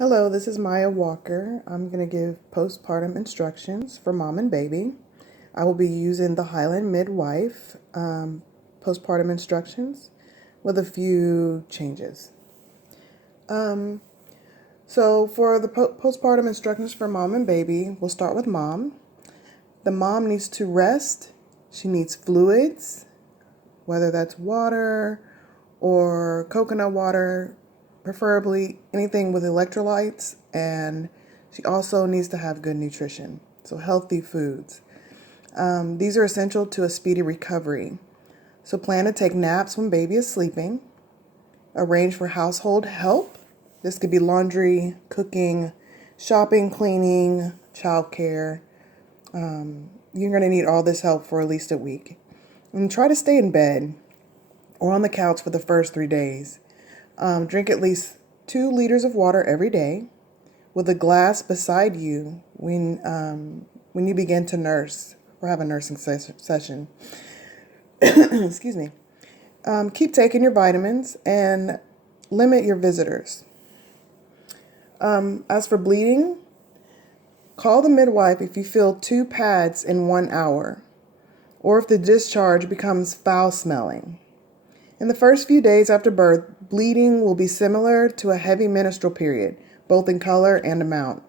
Hello, this is Maya Walker. I'm going to give postpartum instructions for mom and baby. I will be using the Highland Midwife postpartum instructions with a few changes. So for the postpartum instructions for mom and baby, we'll start with mom. The mom needs to rest. She needs fluids, whether that's water or coconut water, preferably anything with electrolytes, and she also needs to have good nutrition, so healthy foods. These are essential to a speedy recovery. So plan to take naps when baby is sleeping. Arrange for household help. This could be laundry, cooking, shopping, cleaning, childcare. You're going to need all this help for at least a week. And try to stay in bed or on the couch for the first 3 days. Drink at least 2 liters of water every day with a glass beside you when you begin to nurse or have a nursing session. Excuse me. Keep taking your vitamins and limit your visitors. As for bleeding, call the midwife if you feel 2 pads in 1 hour or if the discharge becomes foul smelling. In the first few days after birth, bleeding will be similar to a heavy menstrual period, both in color and amount.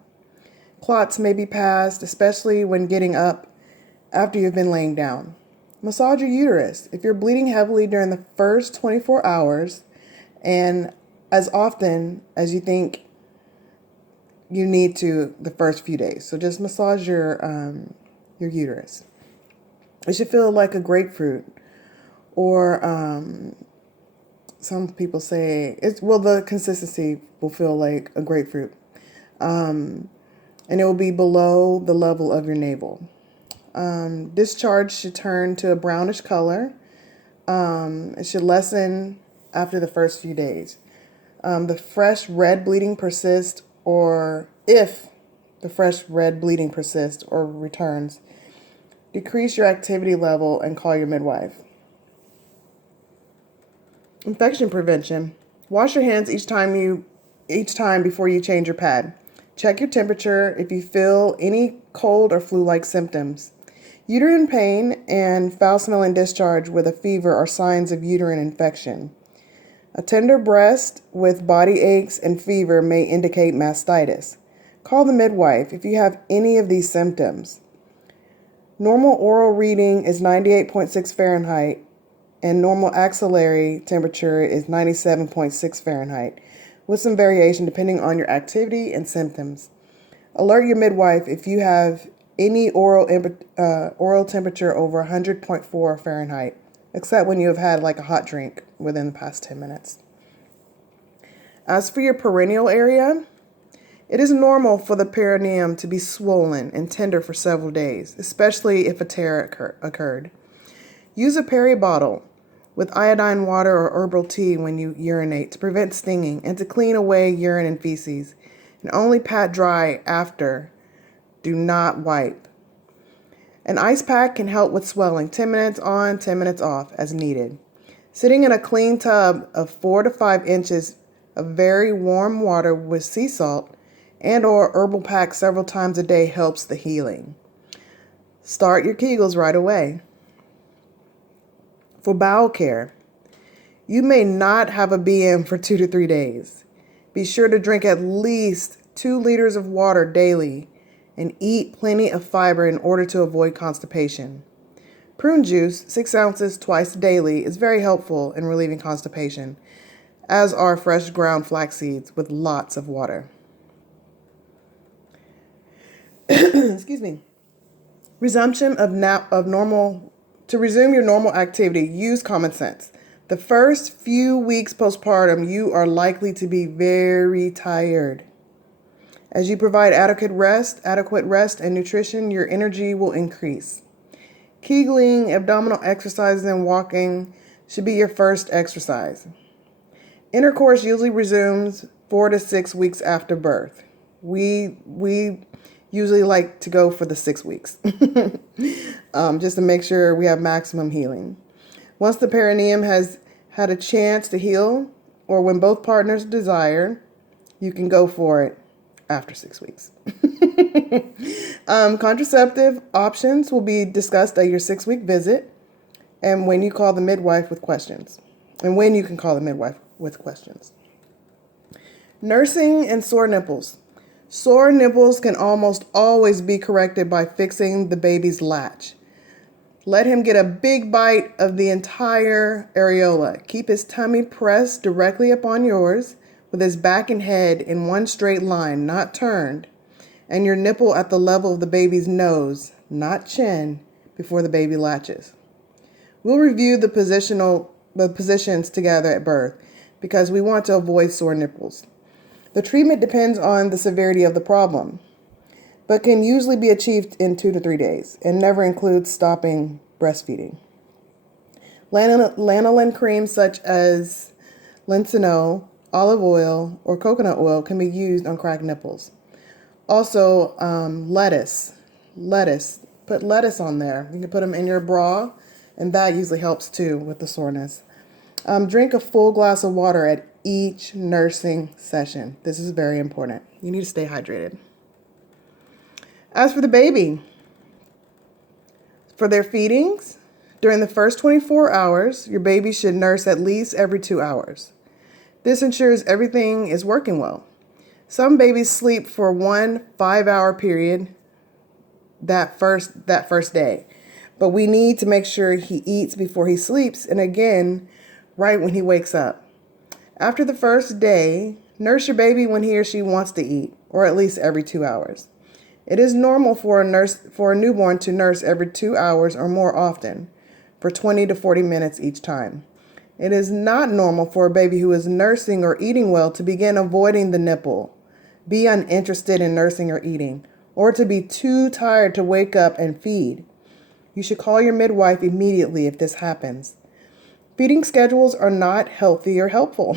Clots may be passed, especially when getting up after you've been laying down. Massage your uterus. If you're bleeding heavily during the first 24 hours and as often as you think you need to the first few days. So just massage your uterus. It should feel like a grapefruit. Or some people say the consistency will feel like a grapefruit, and it will be below the level of your navel. Discharge should turn to a brownish color. It should lessen after the first few days. The fresh red bleeding persists, or if the fresh red bleeding persists or returns, decrease your activity level and call your midwife. Infection prevention. Wash your hands each time before you change your pad. Check your temperature if you feel any cold or flu-like symptoms. Uterine pain and foul-smelling discharge with a fever are signs of uterine infection. A tender breast with body aches and fever may indicate mastitis. Call the midwife if you have any of these symptoms. Normal oral reading is 98.6 Fahrenheit. And normal axillary temperature is 97.6 Fahrenheit, with some variation depending on your activity and symptoms. Alert your midwife if you have any oral temperature over 100.4 Fahrenheit, except when you have had like a hot drink within the past 10 minutes. As for your perineal area, it is normal for the perineum to be swollen and tender for several days, especially if a tear occurred. Use a peri bottle with iodine water or herbal tea when you urinate to prevent stinging and to clean away urine and feces. And only pat dry after. Do not wipe. An ice pack can help with swelling, 10 minutes on, 10 minutes off as needed. Sitting in a clean tub of 4 to 5 inches of very warm water with sea salt and or herbal pack several times a day helps the healing. Start your Kegels right away. For bowel care, you may not have a BM for 2 to 3 days. Be sure to drink at least 2 liters of water daily and eat plenty of fiber in order to avoid constipation. Prune juice, 6 ounces twice daily, is very helpful in relieving constipation, as are fresh ground flax seeds with lots of water. Excuse me. To resume your normal activity, use common sense. The first few weeks postpartum, you are likely to be very tired. As you provide adequate rest and nutrition, your energy will increase. Kegling, abdominal exercises, and walking should be your first exercise. Intercourse usually resumes 4 to 6 weeks after birth. We usually like to go for the 6 weeks, just to make sure we have maximum healing. Once the perineum has had a chance to heal, or when both partners desire, you can go for it. after 6 weeks. Contraceptive options will be discussed at your 6-week visit and when you call the midwife with questions. And when you can call the midwife with questions. Nursing and sore nipples. Sore nipples can almost always be corrected by fixing the baby's latch. Let him get a big bite of the entire areola. Keep his tummy pressed directly upon yours with his back and head in one straight line, not turned, and your nipple at the level of the baby's nose, not chin, before the baby latches. We'll review the positions together at birth because we want to avoid sore nipples. The treatment depends on the severity of the problem, but can usually be achieved in 2 to 3 days and never includes stopping breastfeeding. Lanolin creams such as linseed, olive oil, or coconut oil can be used on cracked nipples. Also, lettuce. Put lettuce on there. You can put them in your bra, and that usually helps too with the soreness. Drink a full glass of water at each nursing session. This is very important. You need to stay hydrated. As for the baby, for their feedings, during the first 24 hours, your baby should nurse at least every 2 hours. This ensures everything is working well. Some babies sleep for 1 5-hour period that first day, but we need to make sure he eats before he sleeps and again right when he wakes up. After the first day, nurse your baby when he or she wants to eat, or at least every 2 hours. It is normal for a newborn to nurse every 2 hours or more often, for 20 to 40 minutes each time. It is not normal for a baby who is nursing or eating well to begin avoiding the nipple, be uninterested in nursing or eating, or to be too tired to wake up and feed. You should call your midwife immediately if this happens. Feeding schedules are not healthy or helpful.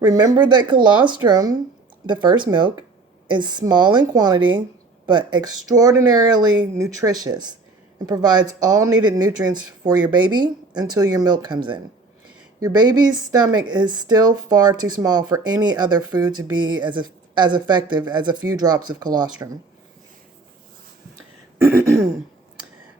Remember that colostrum, the first milk, is small in quantity but extraordinarily nutritious and provides all needed nutrients for your baby until your milk comes in. Your baby's stomach is still far too small for any other food to be as effective as a few drops of colostrum.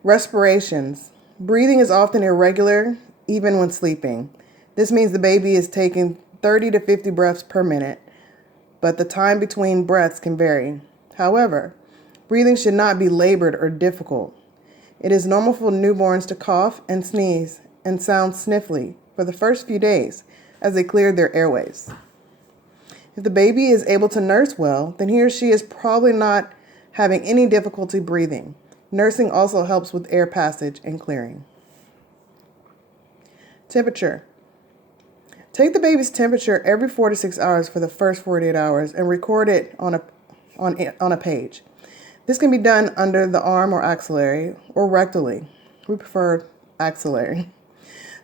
Respirations. Breathing is often irregular, even when sleeping. This means the baby is taking 30 to 50 breaths per minute, but the time between breaths can vary. However, breathing should not be labored or difficult. It is normal for newborns to cough and sneeze and sound sniffly for the first few days as they clear their airways. If the baby is able to nurse well, then he or she is probably not having any difficulty breathing. Nursing also helps with air passage and clearing. Temperature. Take the baby's temperature every 4 to 6 hours for the first 48 hours and record it on a page. This can be done under the arm or axillary or rectally. We prefer axillary.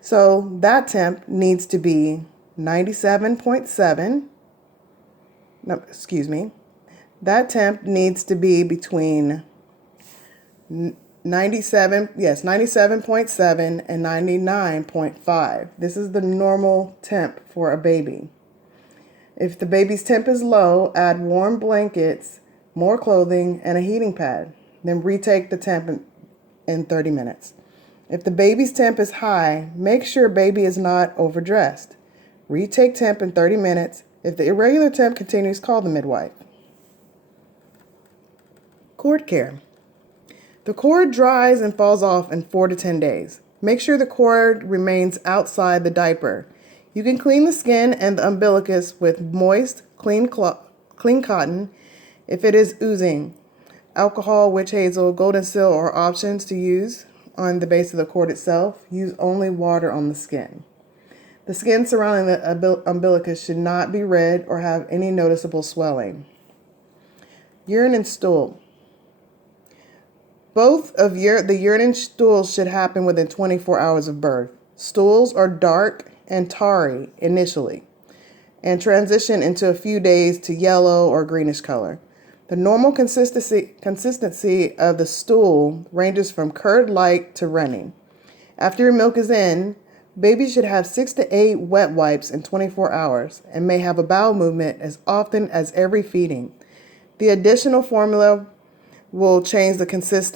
So that temp needs to be 97.7. No, excuse me. That temp needs to be between 97.7 and 99.5. This is the normal temp for a baby. If the baby's temp is low, add warm blankets, more clothing, and a heating pad. Then retake the temp in 30 minutes. If the baby's temp is high, make sure baby is not overdressed. Retake temp in 30 minutes. If the irregular temp continues, call the midwife. Cord care. The cord dries and falls off in 4 to 10 days. Make sure the cord remains outside the diaper. You can clean the skin and the umbilicus with moist, clean cotton if it is oozing. Alcohol, witch hazel, golden seal are options to use on the base of the cord itself. Use only water on the skin. The skin surrounding the umbilicus should not be red or have any noticeable swelling. Urine and stool. Both of the urine and stools should happen within 24 hours of birth. Stools are dark and tarry initially and transition into a few days to yellow or greenish color. The normal consistency of the stool ranges from curd-like to runny. After your milk is in, Babies should have 6 to 8 wet wipes in 24 hours and may have a bowel movement as often as every feeding. The additional formula will change the consistency.